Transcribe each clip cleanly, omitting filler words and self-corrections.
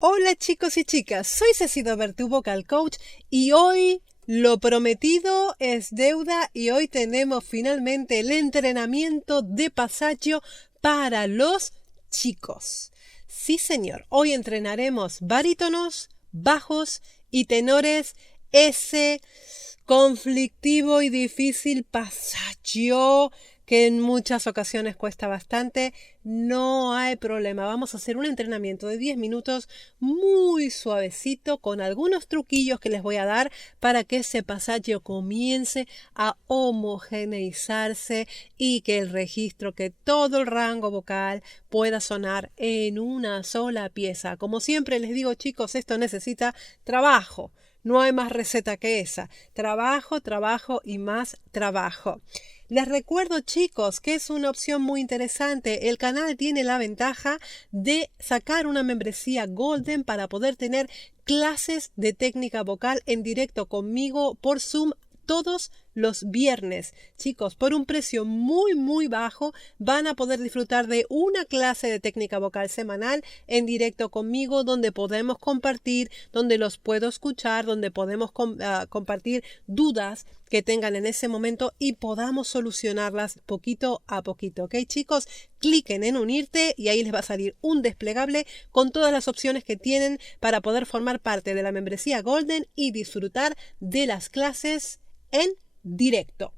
Hola chicos y chicas, soy Ceci Dover, tu vocal coach, y hoy lo prometido es deuda y hoy tenemos finalmente el entrenamiento de pasaggio para los chicos. Sí señor, hoy entrenaremos barítonos, bajos y tenores, ese conflictivo y difícil pasaggio que en muchas ocasiones cuesta bastante. No hay problema, vamos a hacer un entrenamiento de 10 minutos muy suavecito con algunos truquillos que les voy a dar para que ese pasaggio comience a homogeneizarse y que el registro, que todo el rango vocal pueda sonar en una sola pieza. Como siempre les digo, chicos, esto necesita trabajo. No hay más receta que esa. Trabajo, trabajo y más trabajo. Les recuerdo, chicos, que es una opción muy interesante. El canal tiene la ventaja de sacar una membresía Golden para poder tener clases de técnica vocal en directo conmigo por Zoom todos los viernes. Chicos, por un precio muy bajo van a poder disfrutar de una clase de técnica vocal semanal en directo conmigo, donde podemos compartir, donde los puedo escuchar, donde podemos compartir dudas que tengan en ese momento y podamos solucionarlas poquito a poquito. ¿Ok, chicos? Cliquen en unirte y ahí les va a salir un desplegable con todas las opciones que tienen para poder formar parte de la membresía Golden y disfrutar de las clases en directo.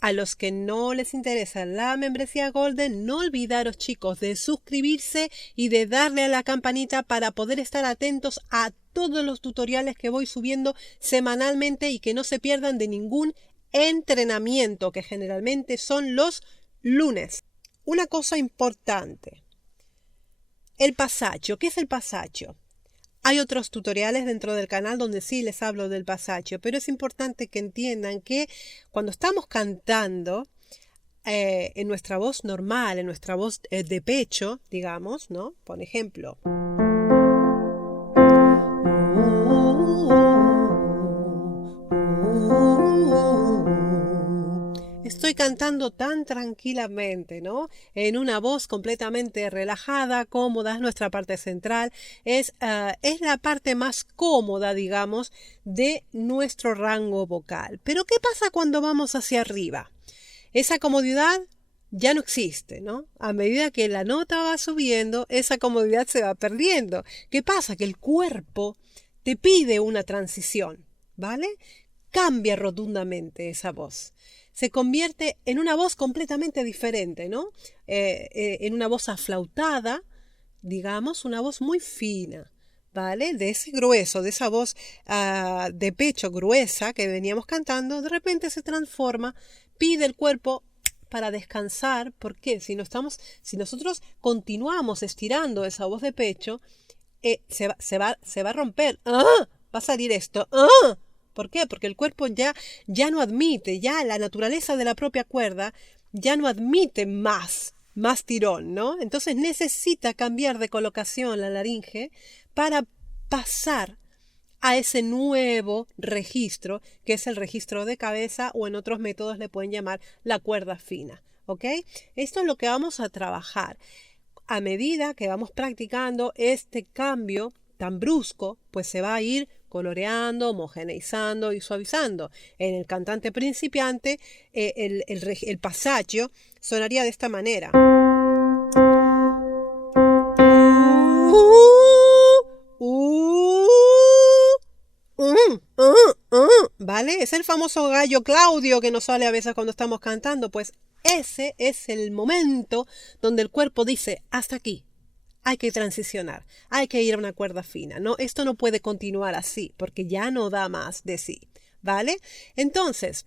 A los que no les interesa la membresía Golden, no olvidaros, chicos, de suscribirse y de darle a la campanita para poder estar atentos a todos los tutoriales que voy subiendo semanalmente y que no se pierdan de ningún entrenamiento, que generalmente son los lunes. Una cosa importante. El pasaggio. ¿Qué es el pasaggio? Hay otros tutoriales dentro del canal donde sí les hablo del pasaggio, pero es importante que entiendan que cuando estamos cantando en nuestra voz normal, en nuestra voz de pecho, digamos, ¿no? Por ejemplo. Estoy cantando tan tranquilamente, ¿no? En una voz completamente relajada, cómoda, es nuestra parte central, es la parte más cómoda, digamos, de nuestro rango vocal. Pero ¿qué pasa cuando vamos hacia arriba? Esa comodidad ya no existe, ¿no? A medida que la nota va subiendo, esa comodidad se va perdiendo. ¿Qué pasa? Que el cuerpo te pide una transición, ¿vale? Cambia rotundamente esa voz. Se convierte en una voz completamente diferente, ¿no? En una voz aflautada, digamos, una voz muy fina, ¿vale? De ese grueso, de esa voz de pecho gruesa que veníamos cantando, de repente se transforma, pide el cuerpo para descansar. ¿Por qué? Si nosotros continuamos estirando esa voz de pecho, se va a romper. ¡Ah! Va a salir esto. ¡Ah! ¿Por qué? Porque el cuerpo ya no admite, ya la naturaleza de la propia cuerda ya no admite más tirón, ¿no? Entonces necesita cambiar de colocación la laringe para pasar a ese nuevo registro, que es el registro de cabeza, o en otros métodos le pueden llamar la cuerda fina, ¿ok? Esto es lo que vamos a trabajar. A medida que vamos practicando este cambio tan brusco, pues se va a ir coloreando, homogeneizando y suavizando. En el cantante principiante, el pasaggio sonaría de esta manera. ¿Vale? Es el famoso gallo Claudio que nos sale a veces cuando estamos cantando. Pues ese es el momento donde el cuerpo dice, hasta aquí. Hay que transicionar, hay que ir a una cuerda fina, ¿no? Esto no puede continuar así, porque ya no da más de sí, ¿vale? Entonces,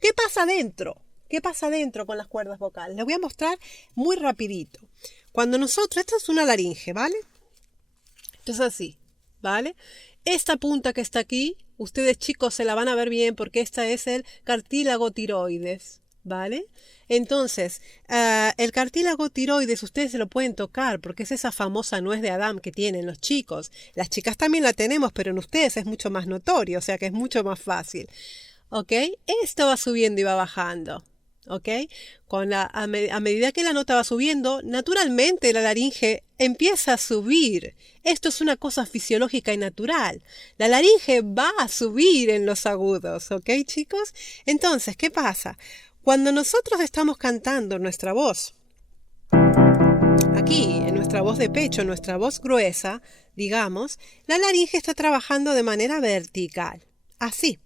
¿qué pasa dentro? ¿Qué pasa dentro con las cuerdas vocales? Les voy a mostrar muy rapidito. Cuando esto es una laringe, ¿vale? Esto es así, ¿vale? Esta punta que está aquí, ustedes chicos se la van a ver bien porque esta es el cartílago tiroides, ¿vale? Entonces, el cartílago tiroides ustedes se lo pueden tocar porque es esa famosa nuez de Adán que tienen los chicos. Las chicas también la tenemos, pero en ustedes es mucho más notorio, o sea que es mucho más fácil. ¿Ok? Esto va subiendo y va bajando. ¿ok? A medida que la nota va subiendo, naturalmente la laringe empieza a subir. Esto es una cosa fisiológica y natural. La laringe va a subir en los agudos, ¿ok, chicos? Entonces, ¿qué pasa? Cuando nosotros estamos cantando nuestra voz, aquí, en nuestra voz de pecho, nuestra voz gruesa, digamos, la laringe está trabajando de manera vertical. Así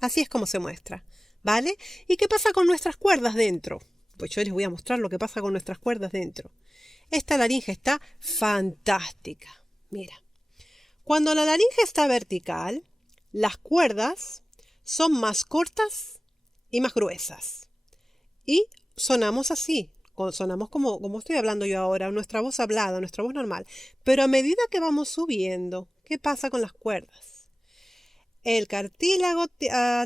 es como se muestra, ¿vale? ¿Y qué pasa con nuestras cuerdas dentro? Pues yo les voy a mostrar lo que pasa con nuestras cuerdas dentro. Esta laringe está fantástica. Mira, cuando la laringe está vertical, las cuerdas son más cortas y más gruesas. Y sonamos así. Sonamos como estoy hablando yo ahora, nuestra voz hablada, nuestra voz normal. Pero a medida que vamos subiendo, ¿qué pasa con las cuerdas? El cartílago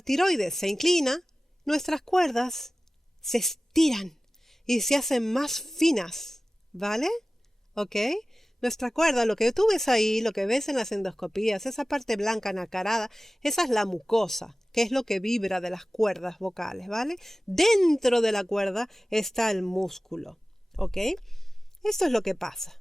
tiroides se inclina, nuestras cuerdas se estiran y se hacen más finas, ¿vale? ¿Ok? Nuestra cuerda, lo que tú ves ahí, lo que ves en las endoscopías, esa parte blanca nacarada, esa es la mucosa, que es lo que vibra de las cuerdas vocales, ¿vale? Dentro de la cuerda está el músculo, ¿ok? Esto es lo que pasa.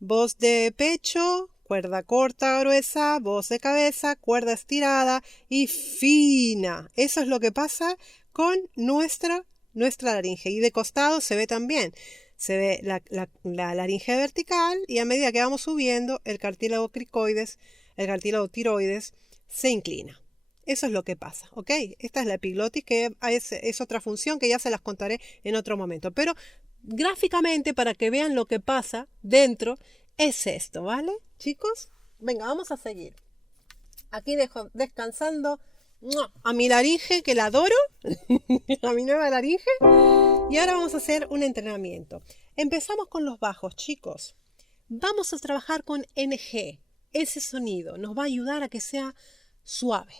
Voz de pecho, cuerda corta, gruesa, voz de cabeza, cuerda estirada y fina. Eso es lo que pasa con nuestra laringe. Y de costado se ve también. Se ve la laringe vertical y a medida que vamos subiendo, el cartílago cricoides, el cartílago tiroides, se inclina. Eso es lo que pasa, ¿ok? Esta es la epiglotis, que es otra función que ya se las contaré en otro momento. Pero gráficamente, para que vean lo que pasa dentro, es esto, ¿vale, chicos? Venga, vamos a seguir. Aquí dejo descansando a mi laringe, que la adoro, a mi nueva laringe. Y ahora vamos a hacer un entrenamiento. Empezamos con los bajos, chicos. Vamos a trabajar con NG. Ese sonido nos va a ayudar a que sea suave,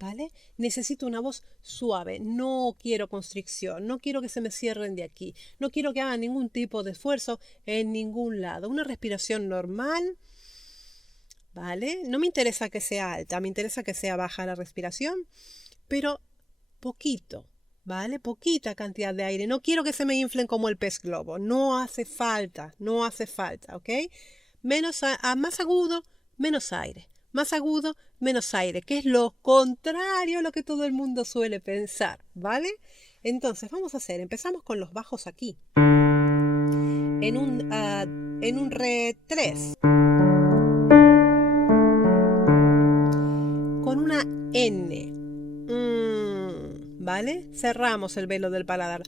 ¿vale? Necesito una voz suave. No quiero constricción. No quiero que se me cierren de aquí. No quiero que hagan ningún tipo de esfuerzo en ningún lado. Una respiración normal, ¿vale? No me interesa que sea alta. Me interesa que sea baja la respiración, pero poquito. ¿Vale? Poquita cantidad de aire. No quiero que se me inflen como el pez globo. No hace falta, ¿ok? Más agudo, menos aire. Más agudo, menos aire, que es lo contrario a lo que todo el mundo suele pensar, ¿vale? Entonces, empezamos con los bajos aquí. En un re 3. Con una N. ¿Vale? Cerramos el velo del paladar.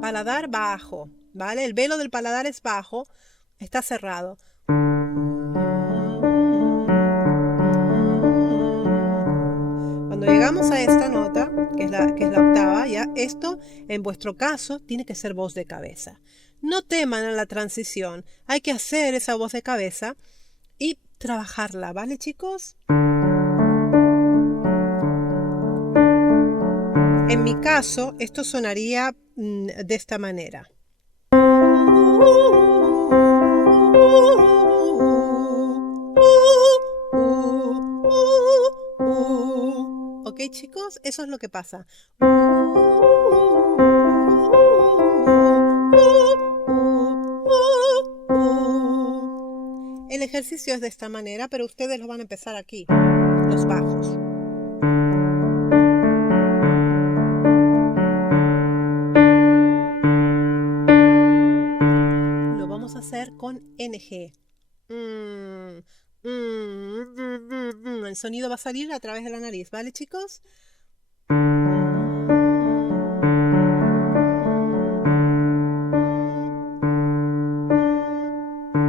Paladar bajo, ¿vale? El velo del paladar es bajo, está cerrado. Cuando llegamos a esta nota, que es la octava, ya esto, en vuestro caso, tiene que ser voz de cabeza. No teman a la transición, hay que hacer esa voz de cabeza y trabajarla, ¿vale, chicos? En mi caso, esto sonaría de esta manera. ¿Ok, chicos? Eso es lo que pasa. El ejercicio es de esta manera, pero ustedes lo van a empezar aquí, los bajos. Hacer con NG. El sonido va a salir a través de la nariz, ¿vale, chicos?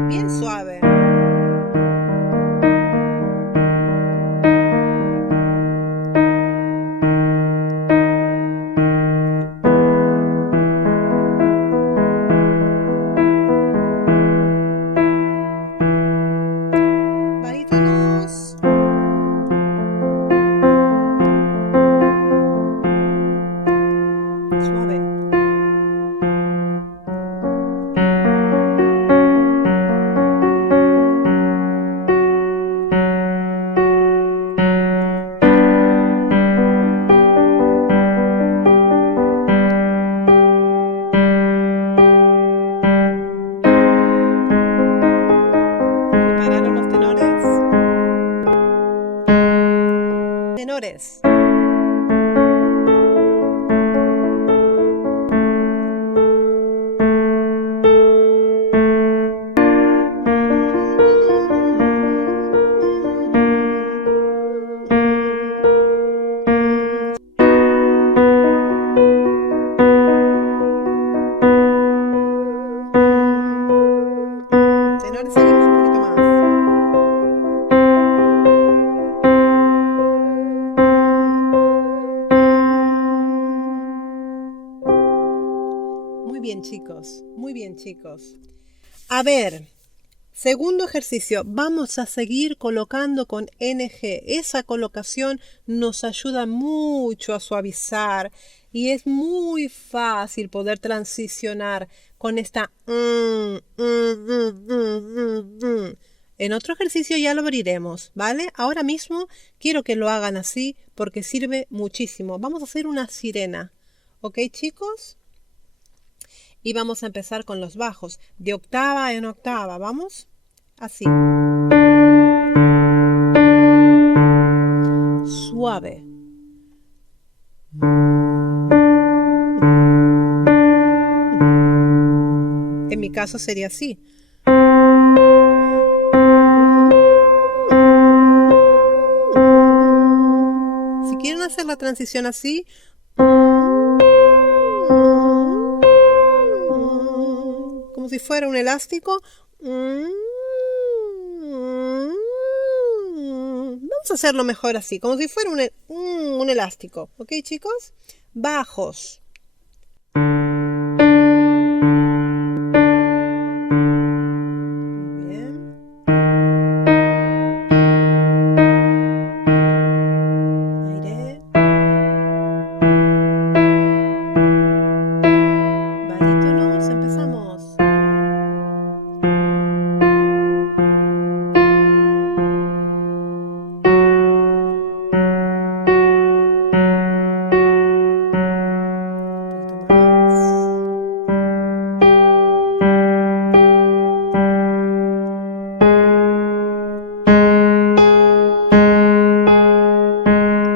Bien suave. Tenores. Tenores, seguimos un poquito más. Muy bien, chicos, muy bien, chicos. A ver, segundo ejercicio, vamos a seguir colocando con NG. Esa colocación nos ayuda mucho a suavizar y es muy fácil poder transicionar con esta. En otro ejercicio ya lo abriremos, ¿vale? Ahora mismo quiero que lo hagan así porque sirve muchísimo. Vamos a hacer una sirena, ¿ok, chicos? Y vamos a empezar con los bajos, de octava en octava, ¿vamos? Así. Suave. En mi caso sería así. Si quieren hacer la transición así, como si fuera un elástico. Vamos a hacerlo mejor así, como si fuera un elástico. ¿Ok, chicos? Bajos. Muy bien. Aire. Barítonos, empezamos.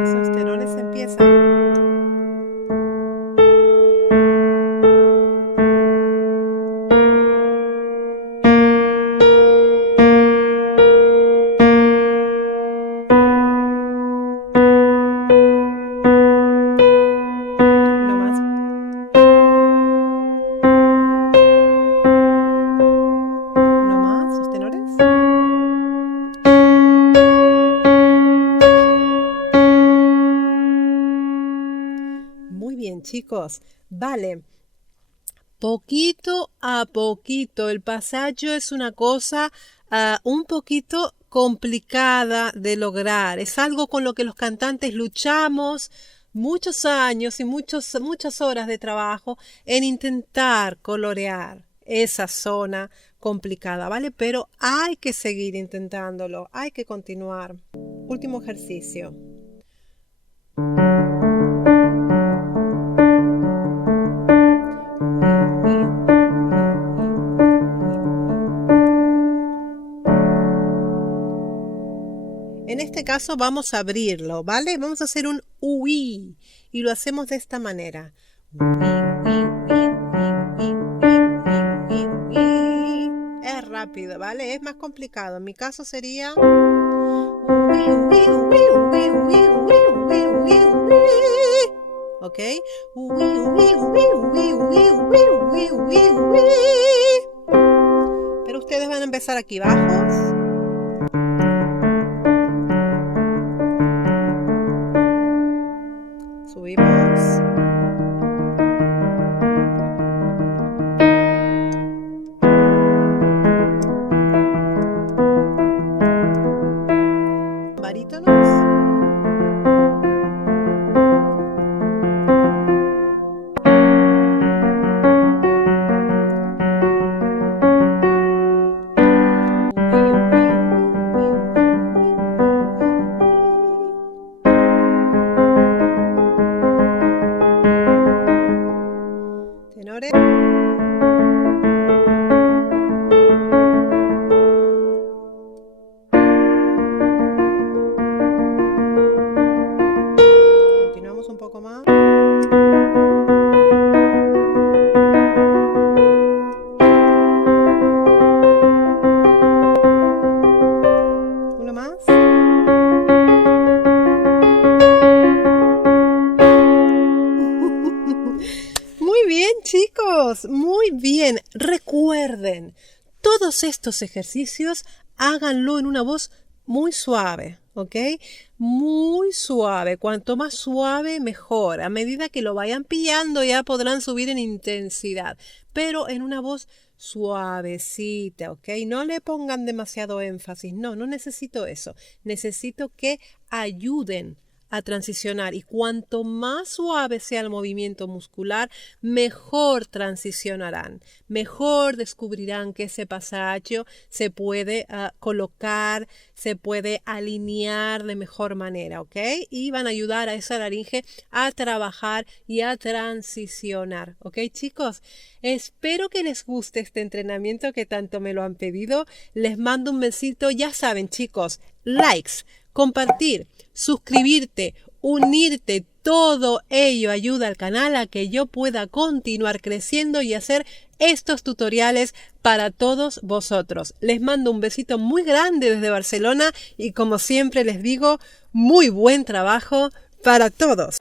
Esos tenores empiezan. No más. No más, los tenores. Muy bien, chicos. Vale. Poquito a poquito. El pasaje es una cosa un poquito complicada de lograr. Es algo con lo que los cantantes luchamos muchos años y muchas horas de trabajo en intentar colorear esa zona complicada, ¿vale? Pero hay que seguir intentándolo, hay que continuar. Último ejercicio. En este caso vamos a abrirlo, ¿vale? Vamos a hacer un UI y lo hacemos de esta manera. Es rápido, ¿vale? Es más complicado. En mi caso sería... ¿Ok? Pero ustedes van a empezar aquí bajos. Subimos. Barítonos. Bien, recuerden, todos estos ejercicios háganlo en una voz muy suave, ¿ok? Muy suave. Cuanto más suave, mejor. A medida que lo vayan pillando, ya podrán subir en intensidad, pero en una voz suavecita, ¿ok? No le pongan demasiado énfasis. No necesito eso. Necesito que ayuden a transicionar, y cuanto más suave sea el movimiento muscular, mejor transicionarán, mejor descubrirán que ese pasaje se puede colocar, se puede alinear de mejor manera, ¿ok? Y van a ayudar a esa laringe a trabajar y a transicionar, ¿ok, chicos? Espero que les guste este entrenamiento que tanto me lo han pedido. Les mando un besito. Ya saben, chicos, likes, compartir, suscribirte, unirte, todo ello ayuda al canal a que yo pueda continuar creciendo y hacer estos tutoriales para todos vosotros. Les mando un besito muy grande desde Barcelona y como siempre les digo, muy buen trabajo para todos.